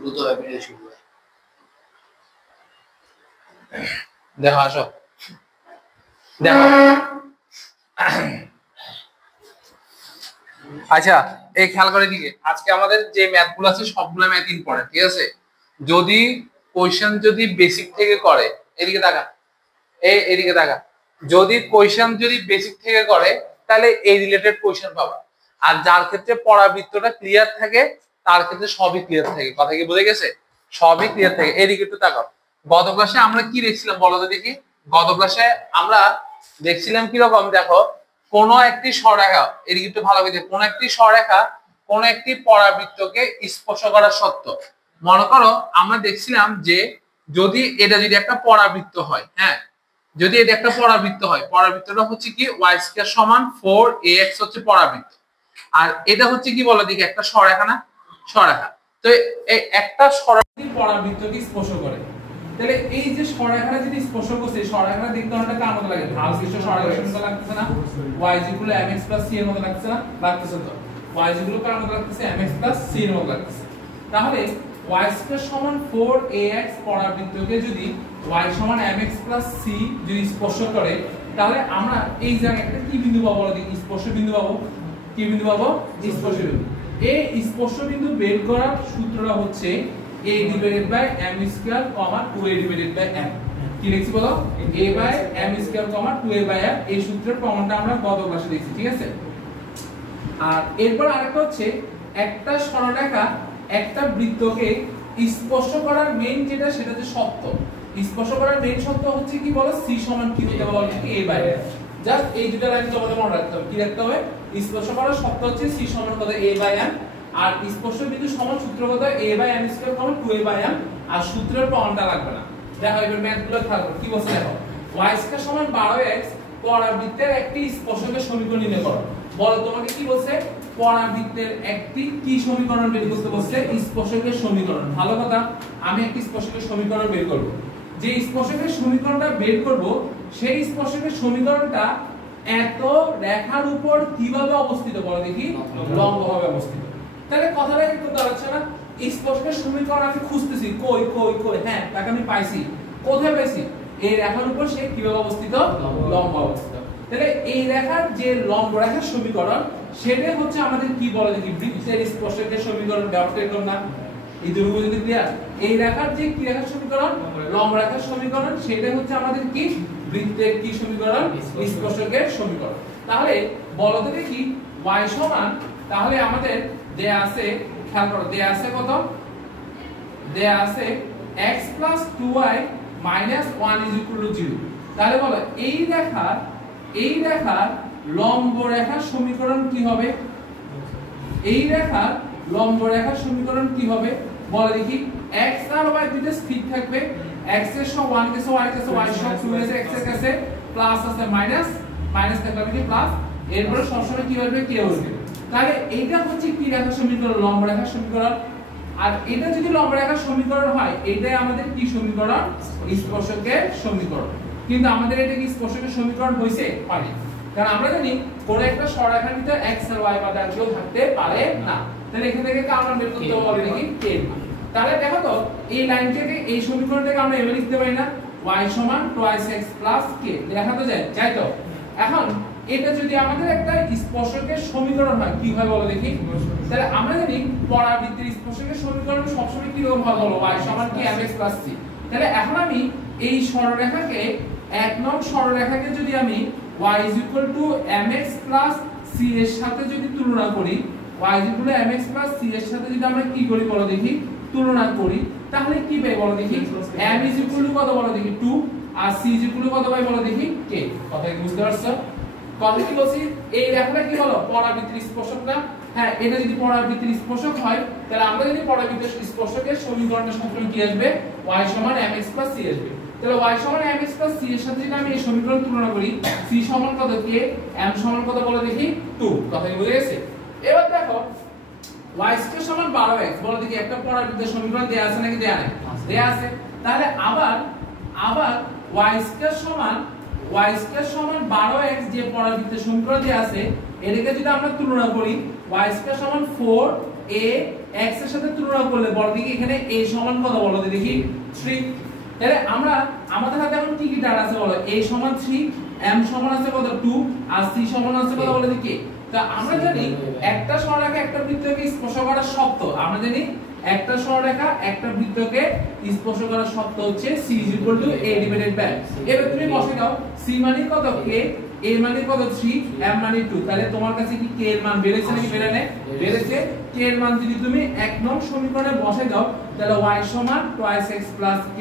দ্রুত ভিডিও শুরু হয়। দেখো আসো দেখো আচ্ছা এই খেয়াল করে দিকে আজকে আমাদের যে ম্যাথগুলো আছে সবগুলো ম্যাথ ইম্পর্টেন্ট, ঠিক আছে? যদি কোয়েশ্চেন যদি বেসিক থেকে করে, এদিকে তাকা, এদিকে তাকা, যদি কোয়েশ্চেন যদি বেসিক থেকে করে তাহলে এই রিলেটেড কোয়েশ্চেন পাবা। আর যার ক্ষেত্রে পরাবৃত্তটা ক্লিয়ার থাকে তার ক্ষেত্রে সবই ক্লিয়ার থাকে। কথা কি বুঝে গেছে? সবই ক্লিয়ার থাকে। এদিকে একটু তাকাও। গত ক্লাসে আমরা কি দেখছিলাম বলো তো দেখি। গত ক্লাসে আমরা দেখছিলাম কিরকম, দেখো কোন একটি সরেখা, এদিকে একটু ভালো করে, কোন একটি সরেখা কোন একটি পরাবৃত্তকে স্পর্শ করা সত্য। মনে করো আমরা দেখছিলাম যে যদি এটা যদি একটা পরাবৃত্ত হয়, হ্যাঁ, যদি এটা একটা পরাবৃত্ত হয়, পরাবৃত্তটা হচ্ছে কি y স্কয়ার সমান 4ax হচ্ছে পরাবৃত্ত। আর এটা হচ্ছে কি বলো দেখি একটা সরেখা না, সরেখা। তো এই একটা সরেখা পরাবৃত্তকে স্পর্শ করে, তাহলে এই যে সরেখাটা যদি স্পর্শ করছে, সরেখাটা দেখতে অনেকটা কার মতো লাগে? ঢাল সৃষ্ট সরেখার মতো লাগতেছে না? y mx c এর মতো লাগছে না? লাগতেছে তো। y কার মতো লাগতেছে? mx c এর মতো লাগতেছে। তাহলে y স্কয়ার সমান 4ax পরাবৃত্তকে যদি y সমান mx c যদি স্পর্শ করে, তাহলে আমরা এই জায়গায় একটা কি বিন্দু পাবো বলো দেখি? স্পর্শ বিন্দু পাবো। কি বিন্দু পাবো? স্পর্শ বিন্দু। এই স্পর্শ বিন্দু বের করার সূত্রটা হচ্ছে a divided by m square, 2a divided by m। কি লিখছি বলো? a by m square, 2a by m। এই সূত্রের প্রমাণটা আমরা গত ক্লাসে দেখছি, ঠিক আছে? আর এরপর আরেকটা হচ্ছে একটা সরলরেখা একটা বৃত্তকে স্পর্শ করার মেইন যেটা সেটা হচ্ছে সত্য। স্পর্শ করার মেইন সত্য হচ্ছে কি বলো? c সমান কি হতে হবে বলো? a by m। জাস্ট এই দুটো লাইন তোমাদের মনে রাখতে হবে। কি রাখতে হবে? স্পর্শ করার সত্য হচ্ছে c সমান কত? a by m। আর স্পর্শ বিন্দু সমান সূত্র কত? a by m square, 2a by m। আর সূত্রের প্রমাণটা লাগবে না। দেখো এবার ম্যাথগুলো খেয়াল করো। কি বলছে দেখো, y স্কয়ার সমান 12x পরাবৃত্তের একটি স্পর্শকের সমীকরণ নির্ণয় করো। বলো তোমাকে কি বলছে? পরাবৃত্তের একটি কি সমীকরণ বের করতে বলছে? স্পর্শকের সমীকরণ। ভালো কথা, আমি একটি স্পর্শকের সমীকরণ বের করব। যে স্পর্শকের সমীকরণটা বের করব, সেই স্পর্শকের সমীকরণটা এত রেখার উপর কিভাবে অবস্থিত বলো দেখি? লম্বভাবে অবস্থিত। তাহলে কথাটা একটু দাঁড়াচ্ছে না? স্পর্শকের সমীকরণ আমি খুঁজতেছি, কই কই কই, হ্যাঁ তাকে আমি পাইছি। কোথায় পাইছি? এই রেখার উপর সে কিভাবে অবস্থিত? লম্ব অবস্থিত। তাহলে এই রেখার যে লম্ব রেখার সমীকরণ সেটা হচ্ছে আমাদের কি বলে দেখি? বৃত্তের স্পর্শকের সমীকরণ। ব্যবহার করলাম না? এই দুটো যদি ক্লিয়ার, এই রেখার যে কি রেখার সমীকরণ? লম্ব রেখার সমীকরণ। সেটা হচ্ছে আমাদের কি? বৃত্তের কি সমীকরণ? স্পর্শকের সমীকরণ। তাহলে বলো তো দেখি y সমান, তাহলে আমাদের দেয়া আছে, খেয়াল করো, দেয়া আছে কত? দেয়া আছে x 2y - 1 = 0। তাহলে বলো এই রেখার লম্ব রেখার সমীকরণ কি হবে? এই রেখার লম্ব রেখার সমীকরণ কি হবে বলো দেখি? x আর y দুটো স্থির থাকবে। x এর সব 1 কাছে, y কাছে, y সব 2 আছে, x এর কাছে প্লাস আছে মাইনাস, মাইনাস থাকবে কি প্লাস, এরপরে সবসময় কি হবে? কে হবে। তাহলে এইটা হচ্ছে কি রেখার সমীকরণ? লম্ব রেখার সমীকরণ। আর এটা যদি লম্ব রেখার সমীকরণ হয়, এটাই আমাদের কি সমীকরণ? স্পর্শকের সমীকরণ। কিন্তু আমাদের এটা কি স্পর্শকের সমীকরণ হইছে? পারে। কারণ আমরা জানি কোন একটা সরলরেখার ভিতরে x আর y বাদ কেউ থাকতে পারে না। তাহলে এখান থেকে কার মান বের করতে হবে নাকি? k। তাহলে দেখো তো এই লাইন থেকে এই সমীকরণটাকে আমরা এভাবে লিখতে পারি না? y সমান 2x + k। লেখা তো যায়, যাই তো। এখন এটা যদি আমাদের একটা স্পর্শকের সমীকরণ হয়, কি হয় বলো দেখি? তাহলে আমরা জানি পরাবৃত্তের স্পর্শকের সমীকরণ সবসময় কি রকম হয় বলো? y সমান কি mx + c। তাহলে এখন আমি এই সরলরেখাকে, এক নং সরলরেখাকে যদি আমি y mx + c এর সাথে যদি তুলনা করি, y mx + c এর সাথে যদি আমরা কি করি বলো দেখি? তুলনা করি, তাহলে কি পাই বলো দেখি? m কত বলো দেখি? 2। আর c কত পাই বলো দেখি? k। কথা কি বুঝতে পারছো? কথা কি বলছি? এই রেখাটা কি বলো? পরাবৃত্তের স্পর্শক না? হ্যাঁ, এটা যদি পরাবৃত্তের স্পর্শক হয়, তাহলে আমরা যদি পরাবৃত্তের স্পর্শকের সমীকরণটা সবসময় কি আসবে? y সমান mx + c আসবে। তাহলে y সমান mx + c এর সাথে যদি আমি এই সমীকরণ তুলনা করি, c সমান কত? k, m সমান কত বলো দেখি? 2। কথা কি বুঝে গেছে? এবার দেখো y স্কয়ার সমান 12x বলো দেখি? একটা পরাবৃত্তের সমীকরণ দেয়া আছে নাকি দেয়া নেই? দেয়া আছে। তাহলে আবার y স্কয়ার সমান 12x যে পরাবৃত্তের সমীকরণ দেয়া আছে, এটাকে যদি আমরা তুলনা করি, y স্কয়ার সমান 4a x এর সাথে তুলনা করলে বলো দেখি এখানে a সমান কত বলো দেখি 3। তাহলে আমরা আমাদের হাতে এখন কি কি ডাটা আছে বলো, a সমান 3, m সমান আছে কত 2 আর c সমান আছে কত বলো দেখি। তো আমরা জানি একটা সরলরেখা একটা বৃত্তকে স্পর্শ করার শর্ত, আমরা জানি একটা সরলরেখা একটা বৃত্তকে স্পর্শ করার শর্ত হচ্ছে c a ডিভাইডেড বাই। এবার তুমি বসে দাও c মানে কত k, a মানে কত 3, m মানে 2। তাহলে তোমার কাছে কি k এর মান বেড়েছে নাকি বেড়ে নাই? বেড়েছে। k এর মান যদি তুমি 1 নং সমীকরণে বসে দাও তাহলে y সমান 2x k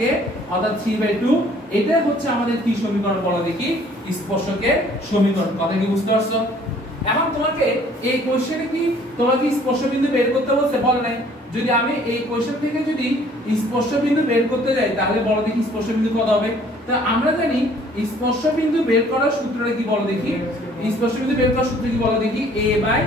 অর্থাৎ 3/2। এটা হচ্ছে আমাদের কি সমীকরণ বলো দেখি, স্পর্শকের সমীকরণ। কথা কি বুঝতে পারছো? এখন তোমাকে এই কোশ্চেনে কি তোমাকে স্পর্শ বিন্দু বের করতে বলছে? বলে নাই। যদি আমি এই কোশ্চেন থেকে যদি স্পর্শ বিন্দু বের করতে যাই তাহলে বলো দেখি স্পর্শ বিন্দু কত হবে। তো আমরা জানি স্পর্শ বিন্দু বের করার সূত্রটা কি বলো দেখি, স্পর্শ বিন্দু বের করার সূত্র কি বলো দেখি, a/m²,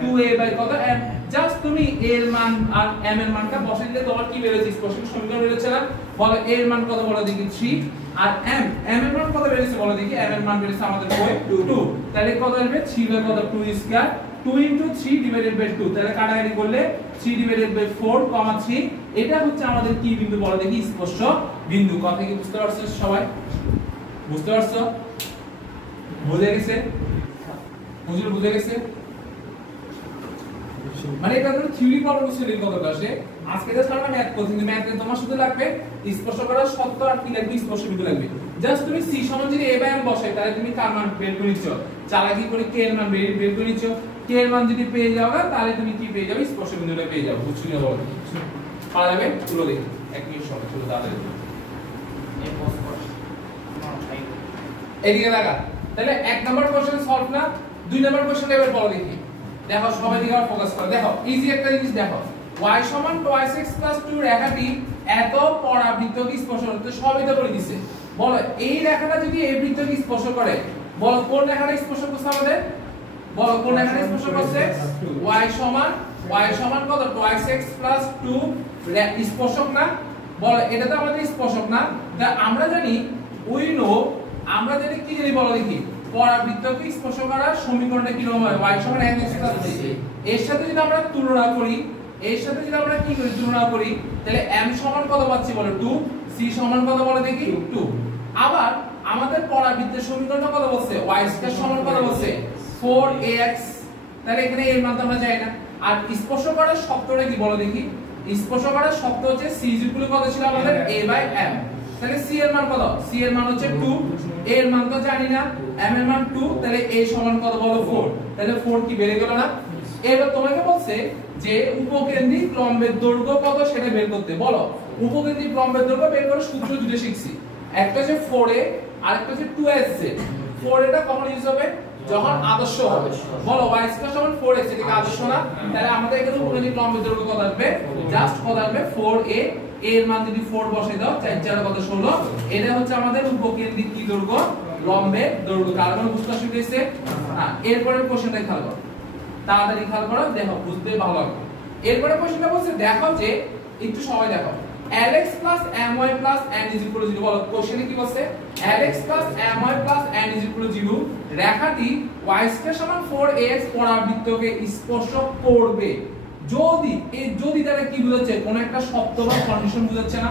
2a/ কত m। জাস্ট তুমি a এর মান আর m এর মানটা বসিয়ে দিলে তোমার কি বের হচ্ছে, স্পর্শক সমীকরণ বের হচ্ছে না। বলো a এর মান কত বলো দেখি 3 আর m এর মান কত বেরিয়েছে বলো দেখি, m এর মান বেরিয়েছে আমাদের 2। তাহলে কত আসবে 3/2 2 into 3 divided by 2। তাহলে কাটাকাটি করলে 3 divided by 4, 3। এটা হচ্ছে আমাদের কি বিন্দু বলো দেখি, স্পর্শ বিন্দু। কথা কি বুঝতে পারছো সবাই? বুঝতে পারছো? বুঝে গেছে? বুঝে গেছে? মানে এটা তো থিওরি প্রবলেম ছিল কতটা আসে। আজকে জাস্ট আমরা ম্যাথ করছি, কিন্তু ম্যাথে তোমার শুধু লাগবে স্পর্শ করার শর্ত আর কি লাগবে, স্পর্শ বিন্দু লাগবে। জাস্ট তুমি c সমান যদি a/m বসাই তাহলে তুমি কার মান বের করে নিচ্ছ, চালাকি করে k এর মান বের করে নিচ্ছ। k এর মান যদি পেয়ে যাও তাহলে তুমি কি পেয়ে যাবে, স্পর্শ বিন্দুটা পেয়ে যাবে। বুঝছো না বলো? পারা যাবে? তুলো দেখি 1 মিনিট সময়, তুলো তাড়াতাড়ি এদিকে লাগা। তাহলে 1 নাম্বার কোশ্চেন সলভ না, 2 নাম্বার কোশ্চেন এবার বলো দেখি। দেখো সবাই দিকে আর ফোকাস করো। দেখো ইজি একটা জিনিস দেখো, y সমান 2x 2 রেখাটি এত পরাবৃত্তকে স্পর্শ করতে সবই তো বলে দিছে। বলো এই রেখাটা যদি এই বৃত্তকে স্পর্শ করে, বলো কোন রেখাটা স্পর্শ করছে আমাদের, বলো কোন রেখাটা স্পর্শ করছে, y সমান কত 2x 2 স্পর্শক না। বলো এটা তো আমাদের স্পর্শক না। তা আমরা জানি আমরা জানি কি জানি বলো দেখি, পরাবৃত্তকে স্পর্শ করার সমীকরণটা কি রকম হয়, y সমান mx প্লাস c। এর সাথে যদি আমরা তুলনা করি, এর সাথে যদি আমরা কি করি তুলনা করি, তাহলে m সমান কত পাচ্ছি বলো 2, c সমান কত বলো দেখি 2। আবার আমাদের পরাবৃত্তের সমীকরণটা কত বলছে, y² সমান কত বলছে 4ax। তাহলে এখানে এর মান তো আমরা জানি না। আর স্পর্শ করার শর্তটা কি বলো দেখি, স্পর্শ করার শর্ত হচ্ছে c কত ছিল আমাদের a/m। তাহলে c এর মান কত, c এর মান হচ্ছে 2, a এর মান তো জানি না, m এর মান 2। তাহলে a সমান কত বলো 4। তাহলে 4 কি বেড়ে গেল না? এবার তোমাকে বলছে যে উপকেন্দ্রিক লম্বের দৈর্ঘ্য কত সেটা বের করতে। বলো উপকেন্দ্রিক লম্বের দৈর্ঘ্য বের করার সূত্র দুটো শিখছি, একটা হচ্ছে 4a আর একটা হচ্ছে 2s। 4a টা কখন ইউজ হবে, যখন আদর্শ হবে। বলো y² সমান 4x, এটা কি আদর্শ না? তাহলে আমাদের এখানে উপকেন্দ্রিক লম্বের দৈর্ঘ্য কত আসবে, জাস্ট কত আসবে 4a। এর মান যদি 4 বসাই দাও 4 4 কত 16। এটা হচ্ছে আমাদের উপকেন্দ্রিক কি দৈর্ঘ্য, লম্বের দৈর্ঘ্য। কারণ বুঝতে অসুবিধা হইছে? হ্যাঁ, এরপরের কোশ্চেনটা খেয়াল করো, তাড়াতাড়ি খেয়াল করো, দেখো বুঝতে ভালো লাগবে। এরপরের কোশ্চেনটা বলছে দেখো যে একটু সময় দেখো, Alex plus My plus n is equal to 0। বলো কোশ্চেনে কি বলছে, Alex plus My plus n is equal to 0 রেখাটি y² সমান 4ax পরাবৃত্তকে স্পর্শ করবে যদি, এই যদি দ্বারা কি বোঝাচ্ছে, কোন একটা শর্ত বা কন্ডিশন বোঝাচ্ছে না?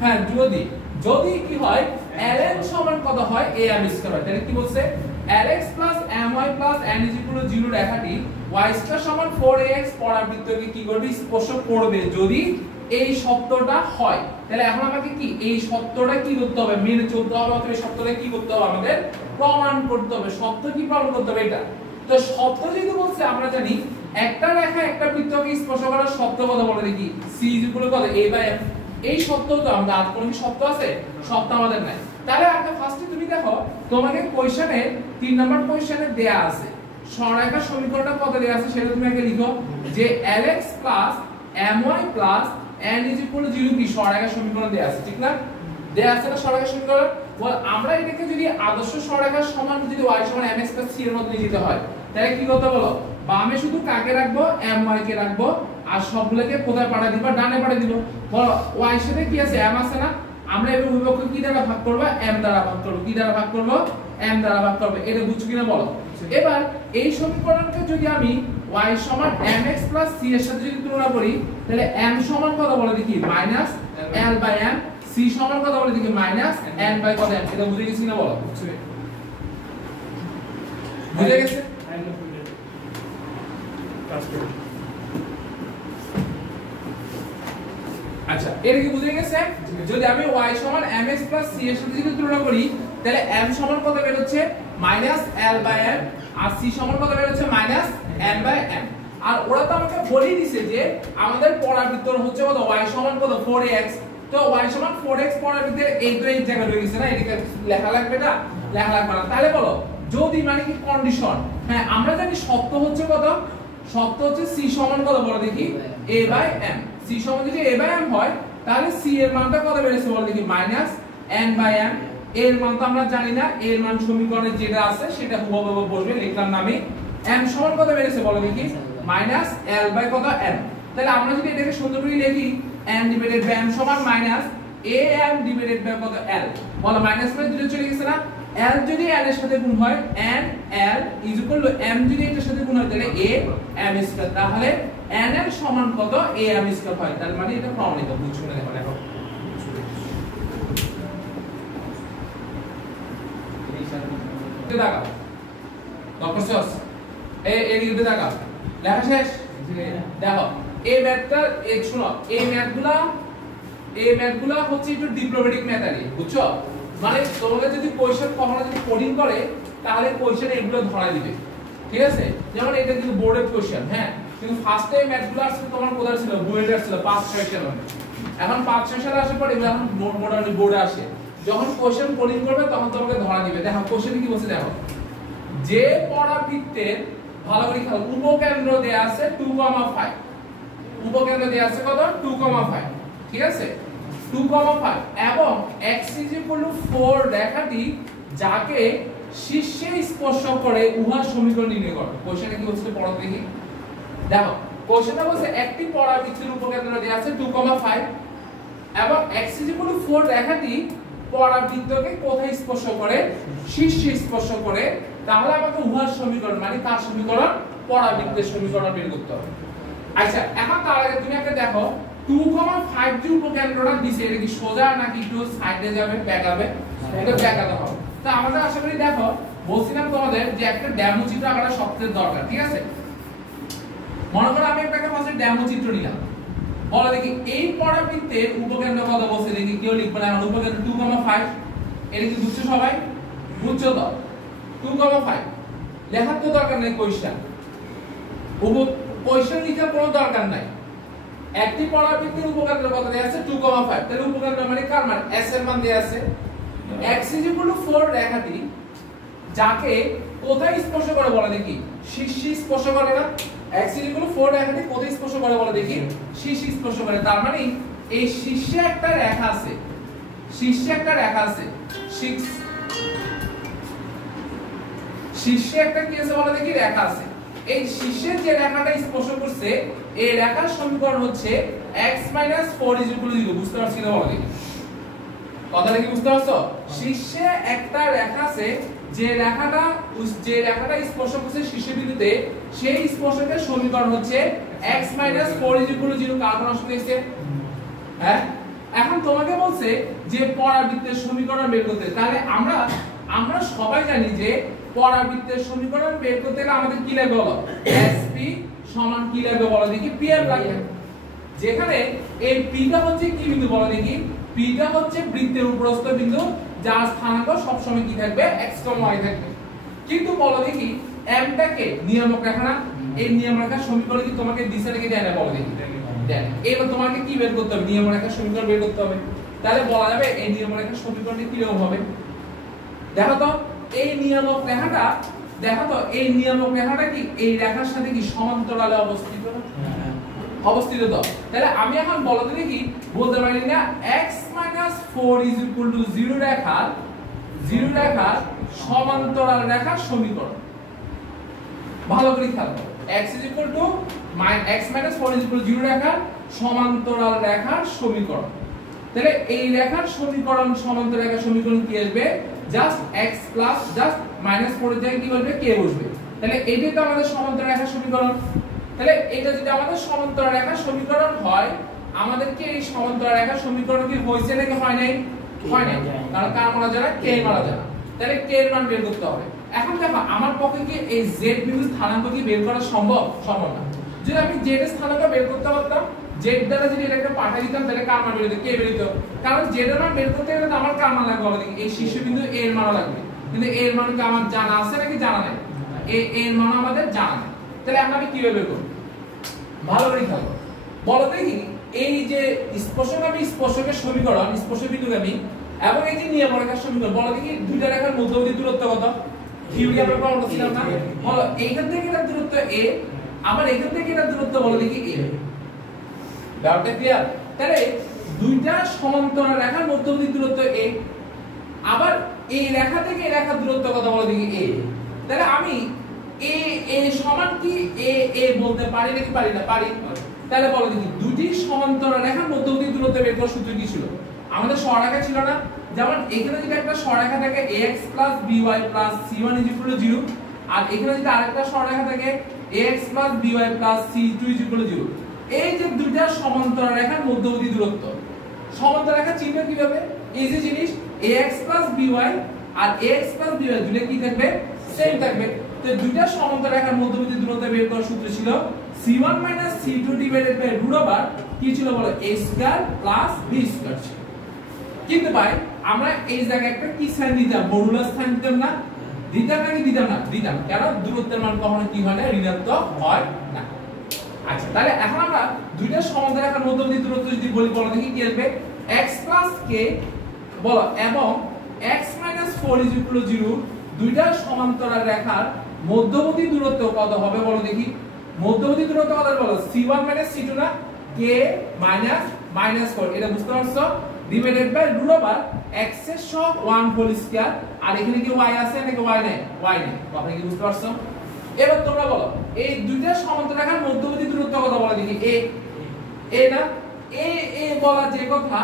হ্যাঁ, যদি কি হয় ln সমান কত হয় am² হয়। তাহলে কি বলছে, Alex plus My plus n is equal to 0 রেখাটি y² সমান 4ax পরাবৃত্তকে কি করবে, স্পর্শ করবে যদি এই শর্তটা হয়। তাহলে এখন আমাকে কি এই শর্তটা কি করতে হবে, মেনে চলতে হবে, অথবা এই শর্তটা কি করতে হবে, আমাদের প্রমাণ করতে হবে। শর্ত কি প্রমাণ করতে হবে এটা। তো শর্ত যেহেতু বলছে আমরা জানি একটা রেখা একটা বৃত্তকে স্পর্শ করার শর্ত কত বলে দেখি, c কত a/m। এই শর্ত তো আমরা আর কোন কি শর্ত আছে, শর্ত আমাদের নাই। তাহলে আগে ফার্স্টে তুমি দেখো তোমাকে কোশ্চেনে 3 নাম্বার কোশ্চেনে দেয়া আছে সরলরেখার সমীকরণটা কত দেয়া আছে সেটা তুমি আগে লিখো, যে Alex plus My plus n is equal to 0 কি সরলরেখার সমীকরণ দেয়া আছে, ঠিক না? দেয়া আছে না সরলরেখার সমীকরণ। বল আমরা এটাকে যদি আদর্শ সরলরেখার সমান যদি y সমান mx plus c এর মধ্যে লিখতে হয় তাহলে কি করতে বলো, বামে শুধু কাকে রাখবো, my কে রাখবো, আর সবগুলোকে কোথায় পাঠিয়ে দিব, ডানে পাঠিয়ে দিব। বলো y সাথে কি আছে, m আছে না, আমরা এর উভয়পক্ষ কি দ্বারা ভাগ করব, m দ্বারা ভাগ করব। কি দ্বারা ভাগ করব, m দ্বারা ভাগ করব। এটা বুঝছো কিনা বলো। এবার এই সমীকরণকে যদি আমি y সমান mx প্লাস c এর সাথে যদি তুলনা করি তাহলে m সমান কত বলে দেখি minus l by m, c সমান কত বলে দেখি মাইনাস n বাই কত m। এটা বুঝে গেছি না বলো? বুঝে গেছে? আচ্ছা এটা কি বুঝে গেছে? যদি আমি y সমান mx প্লাস c এর সাথে যদি তুলনা করি তাহলে m সমান কত বের হচ্ছে মাইনাস l বাই m, আর c সমান কত বের হচ্ছে মাইনাস n বাই m। আর ওরা তো আমাকে বলেই দিয়েছে যে আমাদের পরাবৃত্ত হচ্ছে কত y সমান কত 4x, তো y সমান 4x পরাবৃত্তের এই তো এই জায়গা রয়ে গেছে না, এদিকে লেখা লাগবে না? লেখা লাগবে না। তাহলে বলো যদি মানে কি কন্ডিশন, হ্যাঁ আমরা জানি সত্য হচ্ছে কত, সত্য হচ্ছে c সমান কত বলো দেখি a বাই m। c সমান যদি a বাই m হয় তাহলে c এর মানটা কত বেরিয়েছে বলো দেখি মাইনাস n বাই m। এর মান তো আমরা জানি না, এর মান সমীকরণে যেটা আছে সেটা হুবহু বসবে, লিখলাম না আমি। m সমান কত বেরিয়েছে বলো দেখি মাইনাস l বাই কত m। তাহলে আমরা যদি এটাকে সুন্দর করে লিখি n ডিভাইডেড বাই m সমান minus a m divided by কত l, বলো মাইনাস মানে দুটো চলে গেছে না, l যদি l এর সাথে গুণ হয় n l is equal two m যদি এটার সাথে গুণ হয় তাহলে a m স্কয়ার, তাহলে n l সমান কত a m স্কয়ার হয়। তার মানে এটা প্রমাণিত। বুঝছো না? দেখো দেখো দেখাও ডক্টরস এদিকে দেখাও, লেখা শেষ? দেখো এই ম্যাথটা এই শুনো, এই ম্যাথগুলা হচ্ছে একটু ডিপ্লোম্যাটিক ম্যাথ আর কি, বুঝছো? মানে তোমাকে যদি কোশ্চেন কখনো যদি কোডিং করে তাহলে কোশ্চেন এগুলো ধরা দিবে, ঠিক আছে? যেমন এটা কিন্তু বোর্ডের কোশ্চেন, হ্যাঁ, কিন্তু ফার্স্ট টাইম ম্যাথগুলো আসলে তোমার কোথায় ছিল বুয়েটের ছিল 5-6 সালে, এখন 5-6 সালে আসার পর এগুলো এখন মোটামুটি বোর্ডে আসে। যখন কোশ্চেন কোডিং করবে তখন তোমাকে ধরা দিবে। দেখো কোশ্চেনে কি বলছে দেখো, যে পরাবৃত্তের ভালো করে খেয়াল, উপকেন্দ্র দেয়া আছে 2,5, উপকেন্দ্র দেয়া আছে কত 2,5, ঠিক আছে 2,5 এবং x = 4 রেখাটি যাকে শীর্ষে স্পর্শ করে উহার সমীকরণ নির্ণয় করো। কোশ্চেনে কি বলছে পড়ো দেখি। দেখো কোশ্চেনটা বলছে একটি পরাবৃত্তের উপকেন্দ্র দেয়া আছে 2,5 এবং x = 4 রেখাটি পরাবৃত্তকে কোথায় স্পর্শ করে? শীর্ষে স্পর্শ করে। তাহলে আমাকে উহার সমীকরণ মানে কার সমীকরণ? পরাবৃত্তের সমীকরণ বের করতে হবে। আচ্ছা এখন তার আগে তুমি একটা দেখো 2,5 যে উপকেন্দ্রটা দিছে এটা কি সোজা নাকি একটু সাইডে যাবে, ব্যাকাবে? এটা ব্যাকাতে হবে। তো আমাদের আশা করি দেখো বলছিলাম তোমাদের যে একটা ডেমো চিত্র আঁকাটা সবচেয়ে দরকার, ঠিক আছে? মনে করো আমি একটা ফার্স্টে ডেমো চিত্র নিলাম, বলো দেখি এই পরাবৃত্তের উপকেন্দ্র কত বলছে দেখি, কেউ লিখবে না? উপকেন্দ্র 2,5, এটা কি বুঝছো সবাই? বুঝছো তো? 2,5 লেখার তো দরকার নেই, কোশ্চেন লিখার কোনো দরকার নাই। একটি পরাবৃত্তের উপকেন্দ্র কত দেয়া আছে 2,5, তাহলে উপকেন্দ্র মানে কার মান? s এর মান দেয়া আছে। x = 4 রেখাটি যাকে কোথায় স্পর্শ করে বলো দেখি? শীর্ষে স্পর্শ করে না? x = 4 রেখাটি কোথায় স্পর্শ করে বলো দেখি? শীর্ষে স্পর্শ করে। তার মানে এই শীর্ষে একটা রেখা আছে, শীর্ষে একটা রেখা আছে, শীর্ষে একটা কি আছে বলো দেখি? রেখা আছে। এই শীর্ষের যে রেখাটা স্পর্শ করছে এই রেখার সমীকরণ হচ্ছে x - 4 = 0। বুঝতে পারছি না বলো দেখি? কথাটা কি বুঝতে পারছো? শীর্ষে একটা রেখা আছে, যে রেখাটা স্পর্শ করছে শীর্ষ বিন্দুতে, সেই স্পর্শকের সমীকরণ হচ্ছে x - 4 = 0। কার কোন অংশ দিয়েছে? হ্যাঁ, এখন তোমাকে বলছে যে পরাবৃত্তের সমীকরণ বের করতে। তাহলে আমরা সবাই জানি যে পরাবৃত্তের সমীকরণ বের করতে গেলে আমাদের কি লাগবে বলো? SP সমান কি লাগবে বলো দেখি? PM লাগবে। যেখানে এই P টা হচ্ছে কি বিন্দু বলো দেখি? P টা হচ্ছে বৃত্তের উপরস্থ বিন্দু, যার স্থানাঙ্ক সব সময় কি থাকবে? x, y থাকবে। কিন্তু বলো দেখি M টাকে নিয়ামক রেখা না? এই নিয়ামক রেখার সমীকরণ কি তোমাকে দিশা রেখে দেয় না বলো দেখি? দেন এবার তোমাকে কি বের করতে হবে? নিয়ামক রেখার সমীকরণ বের করতে হবে। তাহলে বলা যাবে এই নিয়ামক রেখার সমীকরণটি কি রকম হবে? দেখো তো এই নিয়ামক রেখাটা, দেখো তো এই নিয়ামক রেখাটা কি এই রেখার সাথে কি সমান্তরালে অবস্থিত? অবস্থিত তো। তাহলে আমি এখন বলতে দেখি বলতে পারি না x - 4 = 0 রেখার সমান্তরাল রেখার সমীকরণ। ভালো করে খেয়াল করো, x - 4 = 0 রেখার সমান্তরাল রেখার সমীকরণ। তাহলে এই রেখার সমীকরণ, সমান্তরাল রেখার সমীকরণ কি আসবে? জাস্ট x প্লাস জাস্ট -4 এর জায়গায় কি বসবে? k বসবে। তাহলে এইটাই তো আমাদের সমান্তরাল রেখার সমীকরণ। তাহলে এটা যদি আমাদের সমান্তরাল রেখার সমীকরণ হয়, আমাদেরকে এই সমান্তরাল রেখার সমীকরণ কি হয়েছে নাকি হয় নাই? হয় নাই, কারণ কার মানা জানা, কে মানা জানা। তাহলে কে এর মান বের করতে হবে। এখন দেখো আমার পক্ষে কি এই z বিন্দু স্থানাঙ্ক কি বের করা সম্ভব? সম্ভব না। যদি আমি z এর স্থানাঙ্ক বের করতে পারতাম, z দ্বারা যদি এটাকে পাঠিয়ে দিতাম, তাহলে কার মান বের হতো? কে বের হতো? কারণ z এর মান বের করতে গেলে তো আমার কার মান লাগবে বলো দেখি? এই শীর্ষবিন্দু a এর মান লাগবে। কিন্তু a এর মান কি আমার জানা আছে নাকি জানা নাই? a এর মান আমাদের জানা নেই। তাহলে আমরা কিভাবে বের করব? ভালো করে খেয়াল করো। বলো দেখি এই যে স্পর্শগামী স্পর্শকের সমীকরণ, স্পর্শবিন্দুগামী এবং এই যে নিয়মরেখার সমীকরণ, বলো দেখি দুইটা রেখার মধ্যবর্তী দূরত্ব কত? থিওরি আমরা প্রমাণ করছিলাম না? বলো এইখান থেকে এটার দূরত্ব a, আবার এখান থেকে এটার দূরত্ব বলো দেখি a। ব্যাপারটা ক্লিয়ার? তাহলে দুইটা সমান্তরাল রেখার মধ্যবর্তী দূরত্ব a, আবার এই রেখা থেকে এই রেখার দূরত্ব কত বলো দেখি a। তাহলে আমি a সমান কি a বলতে পারি নাকি পারি না? পারি। তাহলে বলো দেখি দুটি সমান্তরাল রেখার মধ্যবর্তী দূরত্ব বের করার সূত্র কি ছিল? আমাদের সরলরেখা ছিল না? যেমন এখানে যদি একটা সরলরেখা থাকে ax + by + c1 = 0, আর এখানে যদি আরেকটা সরলরেখা থাকে ax + by + c2 = 0। এই যে দুইটা সমান্তরাল রেখার মধ্যবর্তী দূরত্ব, সমান্তরাল রেখা চিহ্ন কিভাবে? এই যে জিনিস ax + by R ax + by দুটো কি থাকবে? সেম থাকবে। তো দুইটা সমান্তরাল রেখার মধ্যবর্তী দূরত্ব বের করার সূত্র ছিল c1 - c2 / কি ছিল বলো? a² + b² ছিল। কিন্তু ভাই আমরা এই জায়গায় একটা কি সাইন দিতাম? মডুলাস সাইন দিতাম না? দিতাম নাকি দিতাম না? দিতাম। কেন? দূরত্বের মান কখনো কি হয় না? ঋণাত্মক হয় না। আচ্ছা, তাহলে এখন আমরা দুইটা সমান্তরাল রেখার মধ্যবর্তী দূরত্ব যদি বলি, বলো দেখি কি আসবে? x + k বলো এবং x - 4 = 0, দুইটা সমান্তরাল রেখার মধ্যবর্তী দূরত্ব কত হবে বলো দেখি? মধ্যবর্তী দূরত্ব কত বলো? c1 - c2 না? k - 4, এটা বুঝতে পারছো? ডিভাইডেড বাই x এর সব 1 হোল স্কয়ার। আর এখানে কি y আছে নাকি y নাই? y নেই। কথা কি বুঝতে পারছো? এবার তোমরা বলো এই দুইটা সমান্তরাল রেখার মধ্যবর্তী দূরত্ব কত বলো দেখি? a না? a বলা যে কথা,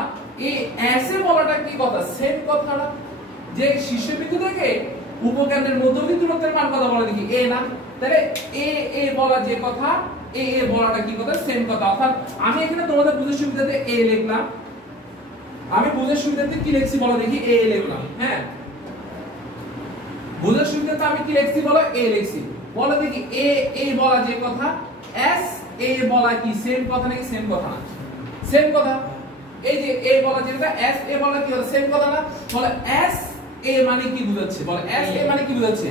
s এ বলাটা কি কথা? সেম কথা না? যে শীর্ষবিন্দু থেকে উপকেন্দ্রের মধ্যবর্তী দূরত্বের মান কত বলো দেখি? a না? তাহলে a বলা যে কথা, a বলাটা কি কথা? সেম কথা। অর্থাৎ আমি এখানে তোমাদের বুঝার সুবিধাতে a লিখলাম, আমি বুঝার সুবিধাতে কি লিখছি বলো দেখি? a লিখলাম। হ্যাঁ, বুঝার সুবিধাতে আমি কি লিখছি বলো? a লিখছি। বলো দেখি a বলা যে কথা, s a বলা কি সেম কথা নাকি? সেম কথা না? সেম কথা। এই যে a বলা যেটা, s a বলা কি হলো? সেম কথা না? বলো s a মানে কি বুঝাচ্ছে? বলো s a মানে কি বুঝাচ্ছে?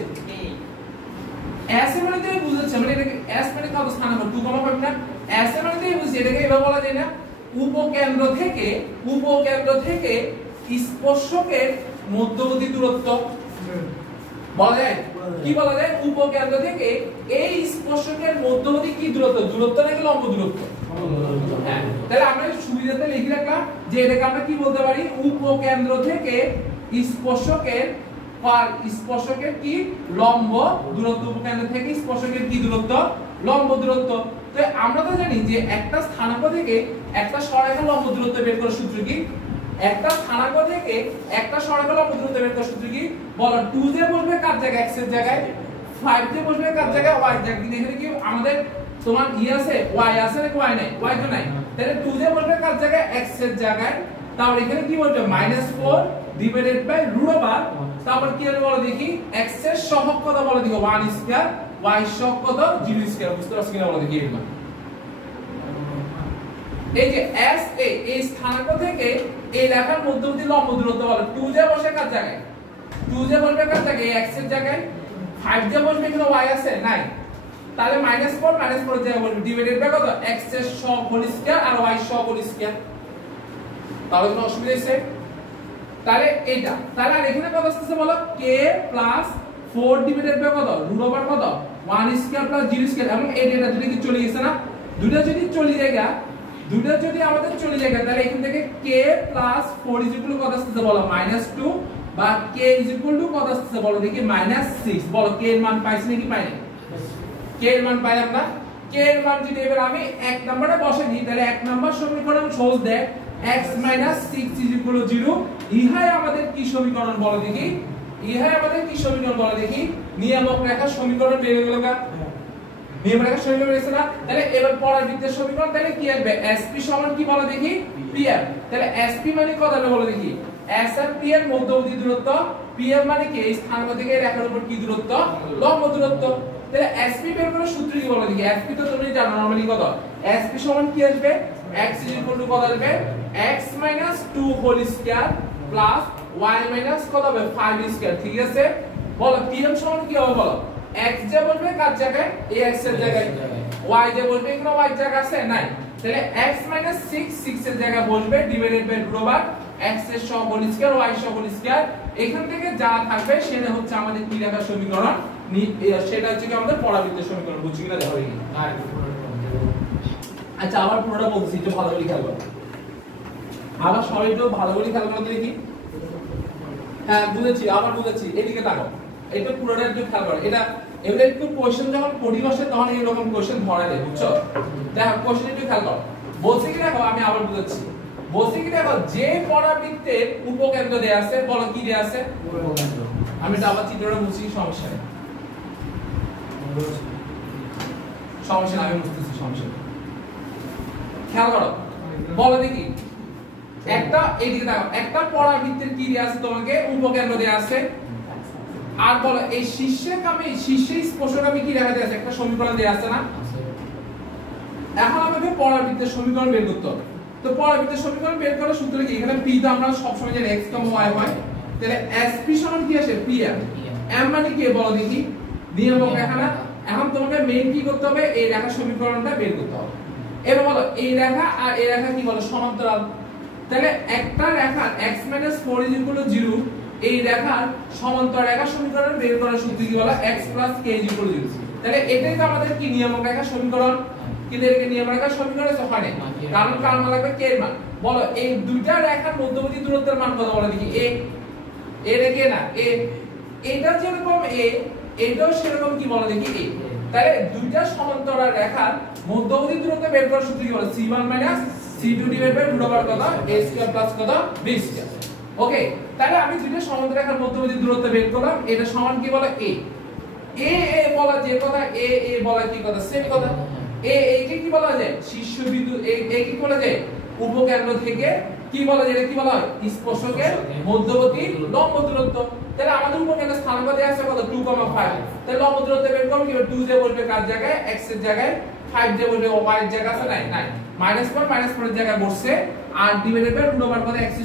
s a মানে তো বুঝাচ্ছে, মানে এটাকে s মানে কত স্থানাঙ্ক 2,5 না? s a মানে তো বুঝছি, এটাকে এভাবে বলা যায় না? উপকেন্দ্র থেকে স্পর্শকের মধ্যবর্তী দূরত্ব বলা যায়। কি বলা যায়? উপকেন্দ্র থেকে এই স্পর্শকের মধ্যবর্তী কি দূরত্ব? দূরত্ব নাকি লম্ব দূরত্ব? হ্যাঁ, তাহলে আমরা সুবিধাতে লিখে রাখলাম যে এটাকে আমরা কি বলতে পারি? উপকেন্দ্র থেকে স্পর্শকের কি লম্ব দূরত্ব। উপকেন্দ্র থেকে স্পর্শকের কি দূরত্ব? লম্ব দূরত্ব। তো আমরা তো জানি যে একটা স্থানাঙ্ক থেকে একটা সরলরেখার লম্ব দূরত্ব বের করার সূত্র কি? একটা স্থানাঙ্ক থেকে একটা সরলরেখার লম্ব দূরত্ব বের করার সূত্র কি? বলো 2 দিয়ে বসবে কার জায়গায়? x এর জায়গায়। 5 দিয়ে বসবে কার জায়গায়? y এর জায়গায়। এখানে কি আমাদের তোমার আছে y আছে নাকি y নাই? y তো নাই। তাহলে 2 দিয়ে বসবে কার জায়গায়? x এর জায়গায়। তাহলে এখানে কি বলবে? -4 ডিভাইডেড বাই √, তারপর কি হবে বলো দেখি? x এর সহগ কত বলো দেখি? 1 স্কয়ার, y এর সহগ কত? 0 স্কয়ার। বুঝতে পারছো কিনা বলো দেখি? এই যে s a এই স্থানাঙ্ক থেকে এই রেখার মধ্যবর্তী লম্ব দূরত্ব বলো 2 দিয়ে বসে কার জায়গায়? 2 দিয়ে বসবে কার জায়গায়? x এর জায়গায়। 5 দিয়ে বসবে এখানে y আছে নাই? তাহলে -4 এর জায়গায় বসবে ডিভাইডেড বাই কত? x এর সহগ হোল স্কয়ার আর y এর সহগ হোল স্কয়ার। তাহলে কোনো অসুবিধা আছে? তাহলে এটা, তাহলে আর এখানে কত আসছে বলো? k + 4 ডিভাইডেড বাই কত? √, কত? 1 স্কয়ার + 0 স্কয়ার। এবং এই ডেটা দুটো কি চলে গেছে না? দুটো যদি চলে যায়, আমাদের চলে যায়, তাহলে এখান থেকে k + 4 = কত আসছে বলো? -2, বা k = কত আসছে বলো দেখি? -6। বলো k এর মান পাইছি নাকি পাই নাই? k এর মান পাইলাম না? k এর মান যদি এবার আমি 1 নম্বরে বসে দিই, তাহলে 1 নম্বর সমীকরণ সহজ দেয় x - 6 = 0। ইহাই আমাদের কি সমীকরণ বলো দেখি? ইহা আমাদের কি সমীকরণ বলা দেখি নিয়ামক রেখার সমীকরণ বের হয়ে গেল কা নিয়ামক রেখার সমীকরণ বেরিয়েছে না তাহলে এবার পরাবৃত্তের সমীকরণ তাহলে কি আসবে SP সমান কি বলা দেখি PR তাহলে SP মানে কত হবে বলা দেখি S আর P এর মধ্যবর্তী দূরত্ব PR মানে কি এই স্থানাঙ্ক থেকে রেখার উপর কি দূরত্ব লম্ব দূরত্ব তাহলে SP বের করার সূত্র কি বলা দেখি SP তো তুমি জানো নরমালি কত SP সমান কি আসবে x কত আসবে x 2 whole square plus y কত হবে 5 স্কয়ার ঠিক আছে বলো PM সমান কি হবে বলো x যে বলবে কার জায়গায় এই x এর জায়গায় y যে বলবে এখানে y জায়গা আছে নাই তাহলে x 6 এর জায়গায় বসবে ডিভাইডেড বাই √, x এর সব হোল স্কয়ার y সব হোল স্কয়ার এখান থেকে যা থাকবে সেটা হচ্ছে আমাদের কি রেখার সমীকরণ সেটা হচ্ছে কি আমাদের পরাবৃত্তের সমীকরণ বুঝছি কিনা দেখো দেখি আচ্ছা আবার পুরোটা বলছি একটু ভালো করে খেয়াল করো আবার সবাই একটু ভালো করে খেয়াল করো দেখি হ্যাঁ বুঝেছি আবার বুঝেছি এদিকে তাকাও এটা পুরোটা একটু খেয়াল করো এটা এবারে একটু কোশ্চেন যখন কঠিন আসে তখন এরকম কোশ্চেন ধরে দেয় বুঝছো দেখো কোশ্চেন একটু খেয়াল করো বলছি কি দেখো আমি আবার বুঝাচ্ছি বলছি কি দেখো যে পরাবৃত্তের উপকেন্দ্র দেয়া আছে বলো কি দেয়া আছে উপকেন্দ্র আমি এটা আবার চিত্রটা মুছি সমস্যা নেই সমস্যা আমি বুঝতেছি সমস্যা খেয়াল করো বলো দেখি একটা এইদিকে দেখো একটা পরাবৃত্তের কি দেয়া আছে তোমাকে উপকেন্দ্র দেয়া আছে আর বলো এই শীর্ষে স্পর্শকামী কি রেখা দেয়া আছে একটা সমীকরণ দেয়া আছে না এখন আমাকে পরাবৃত্তের সমীকরণ বের করতে হবে তো পরাবৃত্তের সমীকরণ বের করার সূত্র কি এখানে p তো আমরা সব সময় জানি x, y হয় তাহলে SP সমান কি আসে PR m মানে কি বলো দেখি নিয়ামক রেখা না এখন তোমাকে মেইন কি করতে হবে এই রেখার সমীকরণটা বের করতে হবে এবার বলো এই রেখা আর এই রেখা কি বলো সমান্তরাল তাহলে একটা রেখার x 4 0 এই রেখার সমান্তরাল রেখার সমীকরণ বের করার সূত্র কি বলো x k 0 তাহলে এটাই তো আমাদের কি নিয়ামক রেখার সমীকরণ কিন্তু এর নিয়ামক রেখার সমীকরণ হয় না কারণ কার মান লাগবে k এর মান বলো এই দুইটা রেখার মধ্যবর্তী দূরত্বের মান কত বলো দেখি a রেখে না a এটা যেরকম a এটাও সেরকম কি বলো দেখি a তাহলে দুইটা সমান্তরাল রেখার মধ্যবর্তী দূরত্ব বের করার সূত্র কি বলো c1 c2 √, কত a² কত b²। ওকে তাহলে আমি দুইটা সমান্তরাল রেখার মধ্যবর্তী দূরত্ব বের করলাম এটা সমান কি বলে a বলা যে কথা a বলা কি কথা সেম কথা একে কি বলা যায় শীর্ষবিন্দু একে কি বলা যায় উপকেন্দ্র থেকে কি বলা যায় কি বলা হয় স্পর্শকের মধ্যবর্তী লম্ব দূরত্ব তাহলে আমাদের উপকেন্দ্রের স্থানাঙ্ক দেয়া আছে কত 2,5 তাহলে লম্ব দূরত্ব বের করব কি 2 যে বলবে কার জায়গায় x এর জায়গায় 5 যে বলবে y এর জায়গায় আছে নাই -4 এর জায়গায় বসছে আর ডিভাইডেড বাই √, কত x²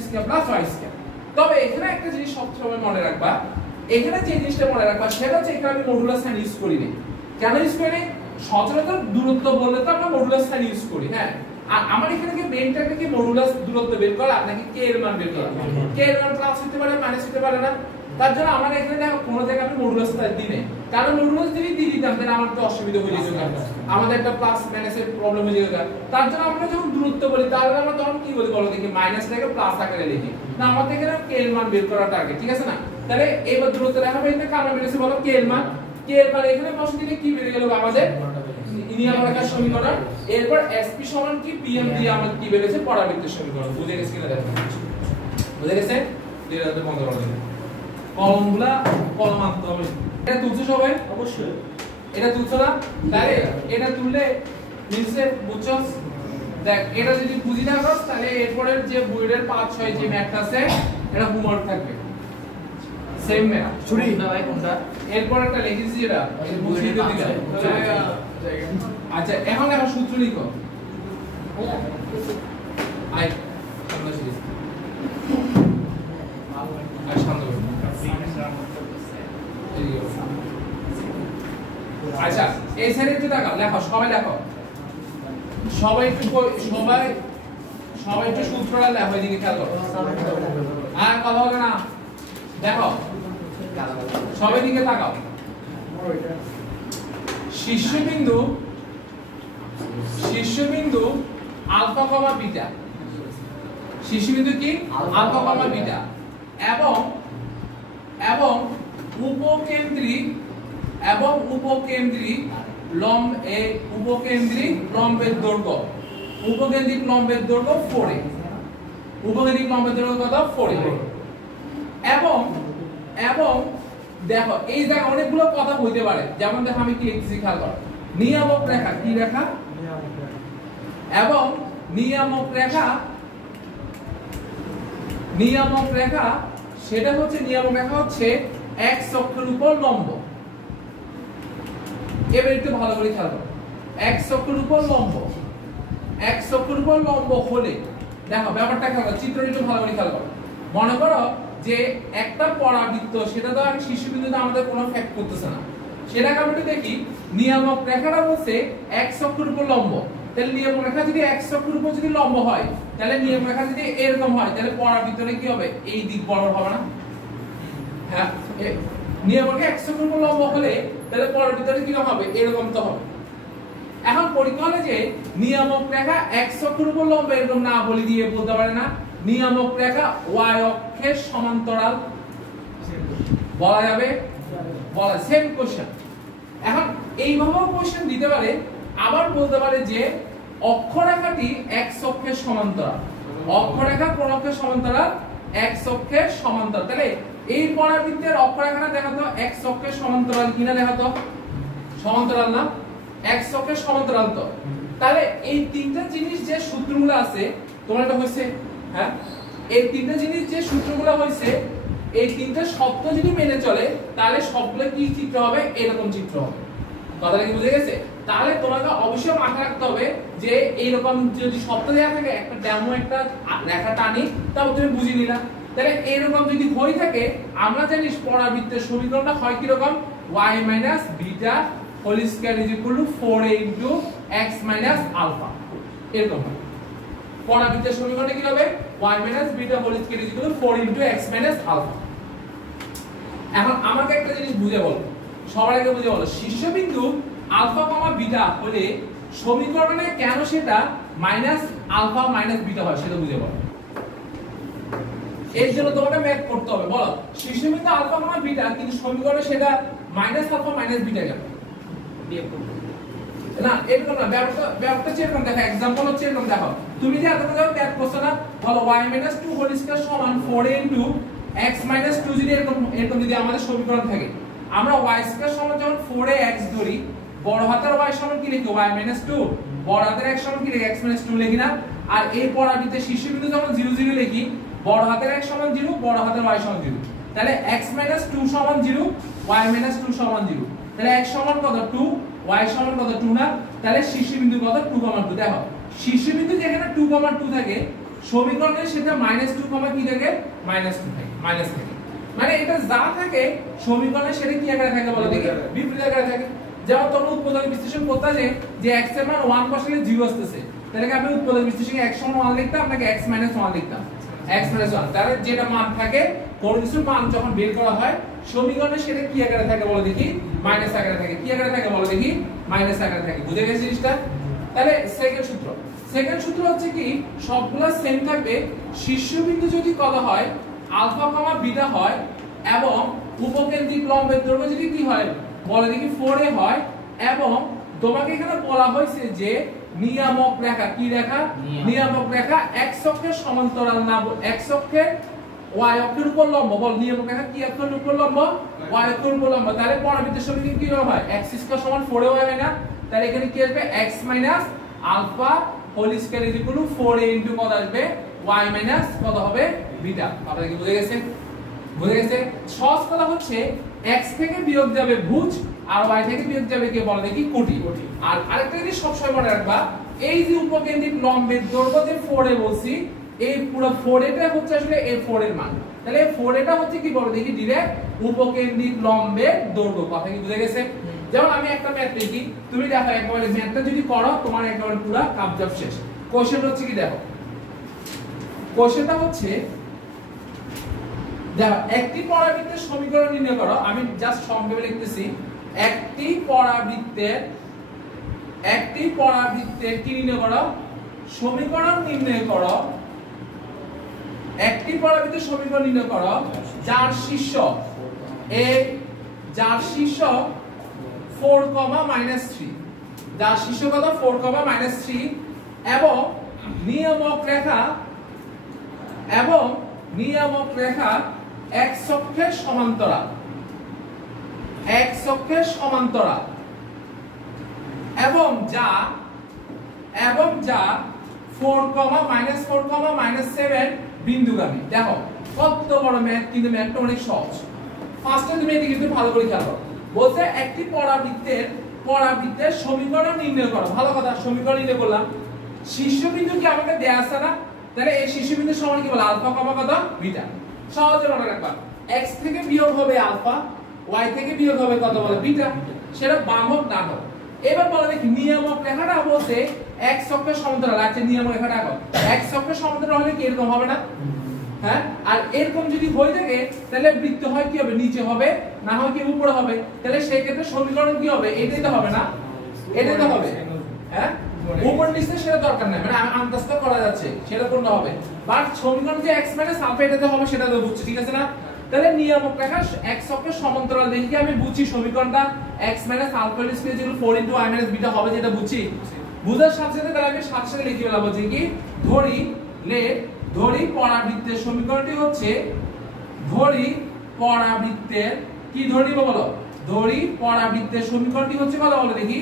y²। তবে এখানে একটা জিনিস সবসময় মনে রাখবা এখানে যে জিনিসটা মনে রাখবা সেটা হচ্ছে এখানে আমি মডুলাস সাইন ইউজ করি না কেন ইউজ করি না সচরাচর দূরত্ব বললে তো আমরা মডুলাস সাইন ইউজ করি হ্যাঁ আর আমার এখানে কি মেইনটাকে কি মডুলাস দূরত্ব বের করা নাকি k এর মান বের করা k এর মান প্লাস হতে পারে মাইনাস হতে পারে না তার জন্য আমার এখানে দেখো কোন জায়গায় আমি মডুলাস দিই না কারণ মডুলাস যদি দিয়ে দিতাম তাহলে আমার তো অসুবিধা হয়ে যেত আমাদের একটা প্লাস মাইনাসের প্রবলেম হয়ে যেত তার জন্য আমরা যখন দূরত্ব বলি তাহলে আমরা তখন কি বলি বলো দেখি মাইনাস থেকে প্লাস আকারে লিখি না আমাদের এখানে k এর মান বের করা টার্গেট ঠিক আছে না তাহলে এবার দূরত্ব লেখা হবে এখানে কারণ বেরিয়েছে বলো k এর মান এখানে বসে দিলে কি বেরিয়ে গেল আমাদের নিয়ামক রেখার সমীকরণ এরপর SP সমান কি PM দিয়ে আমরা কি বেরিয়েছে পরাবৃত্তের সমীকরণ বুঝে গেছে কিনা দেখো বুঝে গেছে এটাতে বন্ধ করে দিন কলমগুলা কলম আনতে হবে এটা তুলছো সবাই অবশ্যই এটা তুলছো না তাহলে এটা তুললে নিচে বুঝছো দেখ এটা যদি বুঝি না করস তাহলে এরপরের যে বইয়ের 5 6 যে ম্যাথ আছে এটা হোমওয়ার্ক থাকবে সেম ম্যাথ ছুরি না ভাই কোনটা এরপর একটা লিখেছি এটা বুঝিয়ে দিলাম আচ্ছা এখন একটা সূত্র লিখো আই সামনে আসি আই সামনে আচ্ছা এই সাইডে একটু তাকাও লেখো সবাই লেখো সবাই একটু সূত্রটা লেখো এদিকে খেয়াল করো আর কথা হবে না দেখো সবাই দিকে তাকাও শীর্ষবিন্দু আলফা কমা বিটা শীর্ষবিন্দু কি আলফা কমা বিটা এবং উপকেন্দ্রিক লম্বের দৈর্ঘ্য 4 উপকেন্দ্রিক লম্বের দৈর্ঘ্য কত 4 এবং এবং দেখো এই জায়গায় অনেকগুলো কথা হইতে পারে, যেমন দেখো আমি কি লিখতেছি খেয়াল করো, নিয়ামক রেখা, কি রেখা? এবং নিয়ামক রেখা, নিয়ামক রেখা সেটা হচ্ছে, নিয়ামক রেখা হচ্ছে x অক্ষের উপর লম্ব। এবার একটু ভালো করে খেয়াল করো, x অক্ষের উপর লম্ব, x অক্ষের উপর লম্ব হলে দেখো ব্যাপারটা খেয়াল করো, চিত্রটা একটু ভালো করে খেয়াল করো। মনে করো যে একটা পরাবৃত্ত, সেটা তো আমি শীর্ষবিন্দুতে আমাদের কোনো ফ্যাক্ট করতেছে না, সেটাকে আমরা দেখি নিয়ামক রেখাটা হচ্ছে x অক্ষের উপর লম্ব। তাহলে নিয়ামক রেখা যদি x অক্ষের উপর যদি লম্ব হয়, তাহলে নিয়ামক রেখা যদি এরকম হয়, তাহলে পরাবৃত্তটা কি হবে? এই দিক বরাবর হবে না? হ্যাঁ, নিয়ামক রেখা x অক্ষের উপর লম্ব হলে তাহলে পরাবৃত্তটা কি হবে? এরকম তো হবে। এখন পরীক্ষা হলে যে নিয়ামক রেখা x অক্ষের উপর লম্ব এরকম না বলে দিয়ে বলতে পারে না নিয়ামক রেখা y অক্ষের সমান্তরাল বলা যাবে? বলা, সেম কোশ্চেন। এখন এইভাবেও কোশ্চেন দিতে পারে, আবার বলতে পারে যে অক্ষরেখাটি x অক্ষের সমান্তরাল, অক্ষরেখা কোন অক্ষের সমান্তরাল? x অক্ষের সমান্তরাল। তাহলে এই পরাবৃত্তের অক্ষরেখাটা দেখাতো x অক্ষের সমান্তরাল কিনা, দেখাতো সমান্তরাল না? x অক্ষের সমান্তরাল। তো তাহলে এই তিনটা জিনিস যে সূত্রগুলো আছে তোমার এটা হইছে, হ্যাঁ, এই তিনটা জিনিস যে সূত্রগুলো হইছে, এই তিনটা শর্ত যদি মেনে চলে তাহলে সবগুলো কি চিত্র হবে? এরকম চিত্র হবে। কথাটা কি বুঝে গেছে? তাহলে তোমাকে অবশ্যই মাথায় রাখতে হবে যে এইরকম যদি শর্ত দেওয়া থাকে, একটা ডেমো একটা রেখা টানি, তারপর তুমি বুঝে নিলা। তাহলে এরকম যদি হয়ে থাকে, আমরা জানি পরাবৃত্তের সমীকরণটা হয় কি রকম? y - β whole square is equal to 4a into x - alpha. এরকম পরাবৃত্তের সমীকরণটা কি হবে? y - β whole square is equal to 4 into x - alpha. এখন আমাকে একটা জিনিস বুঝে বলো, সবার আগে বুঝে বলো, শীর্ষবিন্দু আলফা কমা বিটা হলে সমীকরণে কেন সেটা মাইনাস আলফা মাইনাস বিটা হয় সেটা বুঝে বলো। এর জন্য তোমাকে ম্যাথ করতে হবে। বলো শীর্ষবিন্দু আলফা কমা বিটা, কিন্তু সমীকরণে সেটা মাইনাস আলফা মাইনাস বিটা কেন? না এরকম না, ব্যাপারটা এরকম দেখো, एग्जांपल হচ্ছে এরকম দেখো, তুমি যে এতটা যাও ম্যাথ করছো না, বলো y - 2 হোল স্কয়ার সমান 4a ইনটু x - 2 যদি এরকম যদি আমাদের সমীকরণ থাকে, আমরা y স্কয়ার সমান যখন 4ax ধরি, বড় হাতের y সমান কি লিখি? y - 2, বড় হাতের x সমান কি লিখি? x - 2 লিখি না? আর এই পরাবৃত্তের শীর্ষবিন্দু যখন 0 0 লিখি, বড় হাতের x সমান 0, বড় হাতের y সমান 0, তাহলে x - 2 সমান 0, y - 2 সমান 0, তাহলে x সমান কত? 2, y সমান কত? 2 না? তাহলে শীর্ষবিন্দু কত? 2, 2। দেখো শীর্ষবিন্দু যেখানে 2, 2 থাকে, সমীকরণে সেটা -2, কি থাকে? -2 থাকে, মাইনাস থাকে। মানে এটা যা থাকে সমীকরণে সেটা কি আকারে থাকে বলো দেখি? বিপরীত আকারে থাকে। যেমন তোমরা উৎপাদক বিশ্লেষণ করতে যে x এর মান 1 বসালে 0 আসতেছে, তাহলে কি আমি উৎপাদক বিশ্লেষণে x সমান 1 লিখতাম নাকি x - 1 লিখতাম? x - 1। তাহলে যেটা মান থাকে, কোন কিছুর মান যখন বের করা হয় সমীকরণে সেটা কি আকারে থাকে বলো দেখি? মাইনাস আকারে থাকে। কি আকারে থাকে বলো দেখি? মাইনাস আকারে থাকে। বুঝে গেছিস জিনিসটা? তাহলে সেকেন্ড সূত্র হচ্ছে কি, সবগুলা সেম থাকবে। শীর্ষবিন্দু যদি কত হয়? আলফা কমা বিটা হয়, এবং উপকেন্দ্রিক লম্বের দৈর্ঘ্য যদি কি হয় বলো দেখি? 4a হয়, এবং তোমাকে এখানে বলা হয়েছে যে নিয়ামক রেখা, কি রেখা? নিয়ামক রেখা x অক্ষের সমান্তরাল না, x অক্ষের y অক্ষের উপর লম্ব। বল নিয়ামক রেখা কি অক্ষের উপর লম্ব? y অক্ষের উপর লম্ব। তাহলে পরাবৃত্তের সমীকরণ কি হয়? x স্কয়ার সমান 4a হয় না? তাহলে এখানে কি আসবে? x - alpha whole square is equal to 4a into কত আসবে? y - কত হবে? বিটা। আপনারা কি বুঝে গেছে? বুঝে গেছে? সহজ কথা হচ্ছে x থেকে বিয়োগ যাবে ভুজ, আর y থেকে বিয়োগ যাবে কি বলো দেখি? কোটি। আর আরেকটা জিনিস সবসময় মনে রাখবা, এই যে উপকেন্দ্রিক লম্বের দৈর্ঘ্য যে 4a বলছি, এই পুরো 4a হচ্ছে আসলে এই 4 এর মান। তাহলে এই 4a হচ্ছে কি বলো দেখি? ডাইরেক্ট উপকেন্দ্রিক লম্বের দৈর্ঘ্য। কথা কি বুঝে গেছে? যেমন আমি একটা ম্যাথ লিখি, তুমি দেখো একবারে ম্যাথটা যদি করো তোমার একবারে পুরো কাবজাব শেষ। কোশ্চেন হচ্ছে কি দেখো, কোশ্চেনটা হচ্ছে দেখো, একটি পরাবৃত্তের সমীকরণ নির্ণয় করো। আমি জাস্ট সংক্ষেপে লিখতেছি, একটি পরাবৃত্তের কি নির্ণয় করো? সমীকরণ নির্ণয় করো। একটি পরাবৃত্তের সমীকরণ নির্ণয় করো যার শীর্ষ 4, -3, যার শীর্ষ কত? 4, -3, এবং নিয়ামক রেখা x অক্ষের সমান্তরাল এবং যা 4, -4, -7 বিন্দুগামী। দেখো কত বড় ম্যাথ, কিন্তু ম্যাথটা অনেক সহজ। ফার্স্টে তুমি এটি কিন্তু ভালো করে খেয়াল করো। বলতে একটি পরাবৃত্তের সমীকরণ নির্ণয় করো। ভালো কথা, সমীকরণ নির্ণয় করলাম। শীর্ষবিন্দু কি আমাকে দেয়া আছে না? তাহলে এই শীর্ষবিন্দুর সমান কি বলে? আলফা কমা কত? বিটা। সহজে মনে রাখবা, x থেকে বিয়োগ হবে আলফা, y থেকে বিয়োগ হবে কত বলে? বিটা। সেটা বাম হোক ডান হোক। এবার বলে দেখি নিয়ামক রেখাটা বলতে x অক্ষের সমান্তরাল। আচ্ছা নিয়ামক রেখাটা আঁকো। x অক্ষের সমান্তরাল হলে কি এরকম হবে না? হ্যাঁ, আর এরকম যদি হয়ে থাকে তাহলে বৃত্ত হয় কি হবে? নিচে হবে, না হয় কি উপরে হবে। তাহলে সেই ক্ষেত্রে সমীকরণ কি হবে? এটাই তো হবে না? এটাই তো হবে। হ্যাঁ, উপর নিচে সেটা দরকার নাই, মানে আন্দাজটা করা যাচ্ছে সেটা কোনটা হবে। বাট সমীকরণ যে x আলফা এটাতে হবে সেটা তো বুঝছি, ঠিক আছে না? তাহলে নিয়ামক রেখা x অক্ষের সমান্তরাল দেখি আমি বুঝি সমীকরণটা x আলফা স্কয়ার যেগুলো 4 * i - বিটা হবে, যেটা বুঝছি। বুঝার সাথে সাথে তাহলে আমি সাথে লিখে ফেলা বলছি কি ধরি পরাবৃত্তের সমীকরণটি হচ্ছে ধরি পরাবৃত্তের সমীকরণটি হচ্ছে কত বলো দেখি?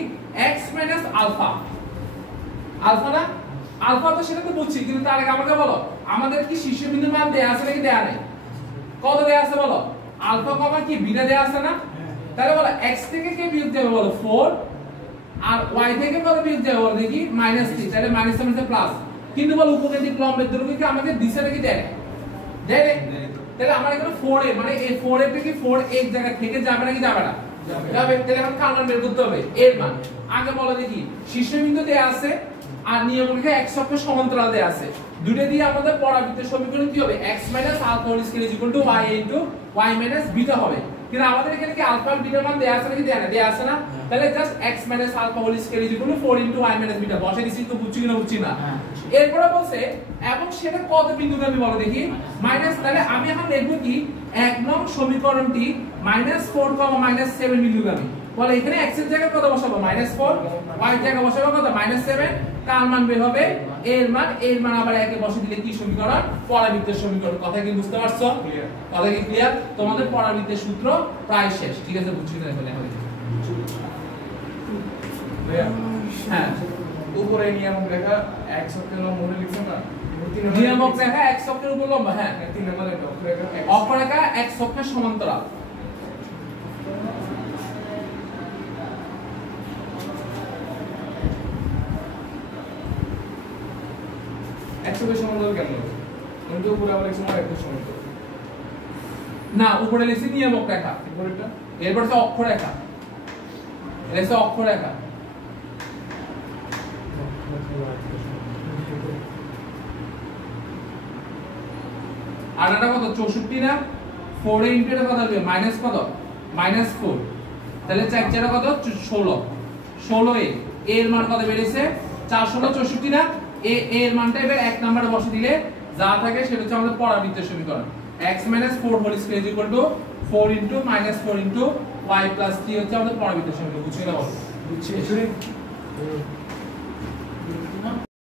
x alpha. আলফা না? আলফা তো সেটা তো বুঝছি, কিন্তু তার আগে আমাকে বলো আমাদের কি শীর্ষবিন্দুর মান দেয়া আছে নাকি দেয়া নেই? কত দেয়া আছে বলো? আলফা কমা কি বিটা দেয়া আছে না? তাহলে বলো x থেকে কে বিয়োগ যাবে বলো? 4, আর y থেকে কত বিয়োগ যাবে বলো দেখি? -3। তাহলে -7 প্লাস। কিন্তু বলো উপকেন্দ্রিক লম্বের দৈর্ঘ্য কি আমাদের দিছে নাকি দেয় না? দেয় না। তাহলে আমরা এখানে 4a মানে এই 4a থেকে 4 এক জায়গা থেকে যাবে নাকি যাবে না? যাবে। তাহলে এখন কার মান বের করতে হবে? এর মান। আগে বলো দেখি শীর্ষবিন্দু দেয়া আছে আর নিয়মক রেখা x অক্ষের সমান্তরাল দেয়া আছে। দুটো দিয়ে আমাদের পরাবৃত্তের সমীকরণ কি হবে? x alpha whole square y beta হবে। কিন্তু আমাদের এখানে কি আলফা আর বিটার মান দেয়া আছে নাকি দেয়া না? দেয়া আছে না? তাহলে just x alpha whole square 4 * y beta বসে দিছি। তো বুঝছি কিনা বুঝছি না? এরপরে বলছে এবং সেটা কত বিন্দুগামী বলো দেখি? মাইনাস। তাহলে আমি এখন লিখব কি 1 নং সমীকরণটি -4, -7 বিন্দুগামী। বলে এখানে x এর জায়গায় কত বসাবো? -4, y এর জায়গায় বসাবো কত? -7। কার মান বের হবে? এর মান আবার একে বসে দিলে কি সমীকরণ? পরাবৃত্তের সমীকরণ। কথা কি বুঝতে পারছো? কথা কি ক্লিয়ার? তোমাদের পরাবৃত্তের সূত্র প্রায় শেষ, ঠিক আছে? বুঝছি না বলে হবে। হ্যাঁ, উপরে নিয়ামক রেখা x অক্ষের লম্ব হলে লিখছো না? নিয়ামক রেখা x অক্ষের উপর লম্ব। হ্যাঁ, 3 নম্বরে অক্ষরেখা অক্ষরেখা x অক্ষের সমান্তরাল। x অক্ষের সমান্তরাল কেন হবে? কিন্তু উপরে আবার x অক্ষের সমান্তরাল না, উপরে লিখছি নিয়ামক রেখা, উপরেটা এরপর হচ্ছে অক্ষরেখা। এটা অক্ষরেখা। আর এটা কত? 64 না? 4 এ ইনটু এটা কত হবে? মাইনাস কত? -4। তাহলে 4 4 কত? 16। 16 এর মান কত বেরিয়েছে? 4 16 64 না? এর মানটা এবার 1 নম্বরে বসে দিলে যা থাকে সেটা হচ্ছে আমাদের পরাবৃত্তের সমীকরণ। x - 4 হোল স্কয়ার 4 * -4 * y + 3 হচ্ছে আমাদের পরাবৃত্তের সমীকরণ। বুঝছো না বলো? বুঝছি।